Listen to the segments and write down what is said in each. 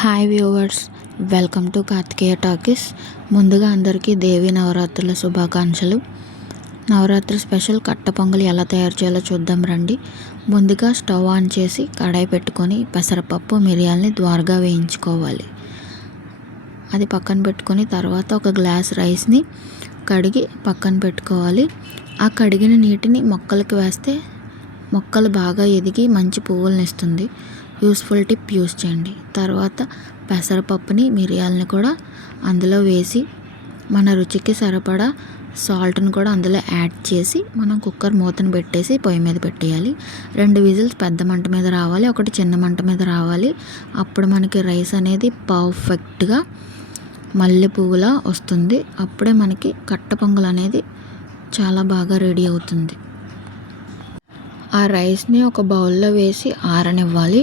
Hi viewers welcome to Karthikeya Talkies ముందుగా అందరికీ దేవి నవరాత్రుల శుభాకాంక్షలు. నవరాత్రి స్పెషల్ కట్ట పొంగలి ఎలా తయారు చేయాలో చూద్దాం రండి. ముందుగా స్టవ్ ఆన్ చేసి కడాయి పెట్టుకొని పెసరపప్పు మిరియాలని ద్వారగా వేయించుకోవాలి. అది పక్కన పెట్టుకొని తర్వాత ఒక గ్లాస్ రైస్ని కడిగి పక్కన పెట్టుకోవాలి. ఆ కడిగిన నీటిని మొక్కలకు వేస్తే మొక్కలు బాగా ఎదిగి మంచి పువ్వులను ఇస్తుంది. యూస్ఫుల్ టిప్ యూస్ చేయండి. తర్వాత పెసరపప్పుని మిరియాలని కూడా అందులో వేసి మన రుచికి సరిపడా సాల్ట్ని కూడా అందులో యాడ్ చేసి మనం కుక్కర్ మూతను పెట్టేసి పొయ్యి మీద పెట్టేయాలి. రెండు విజిల్స్ పెద్ద మంట మీద రావాలి ఒకటి చిన్న మంట మీద రావాలి. అప్పుడు మనకి రైస్ అనేది పర్ఫెక్ట్గా మల్లె పువ్వులా వస్తుంది. అప్పుడే మనకి కట్ట పొంగల్ అనేది చాలా బాగా రెడీ అవుతుంది. ఆ రైస్ని ఒక బౌల్లో వేసి ఆరనివ్వాలి.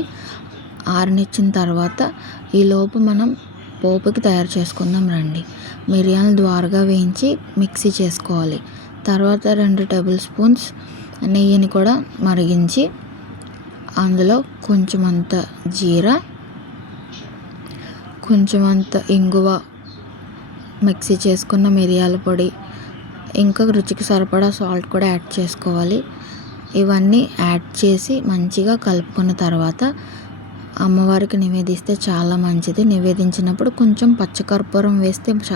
ఆరనిచ్చిన తర్వాత ఈలోపు మనం పోపుకి తయారు చేసుకుందాం రండి. మిరియాలు ద్వారగా వేయించి మిక్సీ చేసుకోవాలి. తర్వాత రెండు టేబుల్ స్పూన్స్ నెయ్యిని కూడా మరిగించి అందులో కొంచెం అంత జీరా కొంచెం అంత ఇంగువ మిక్సీ చేసుకున్న మిరియాల పొడి ఇంకా రుచికి సరిపడా సాల్ట్ కూడా యాడ్ చేసుకోవాలి. ఇవన్నీ యాడ్ చేసి మంచిగా కలుపుకున్న తర్వాత అమ్మవారికి నివేదిస్తే చాలా మంచిది. నివేదించినప్పుడు కొంచెం పచ్చకర్పూరం వేస్తే చాలా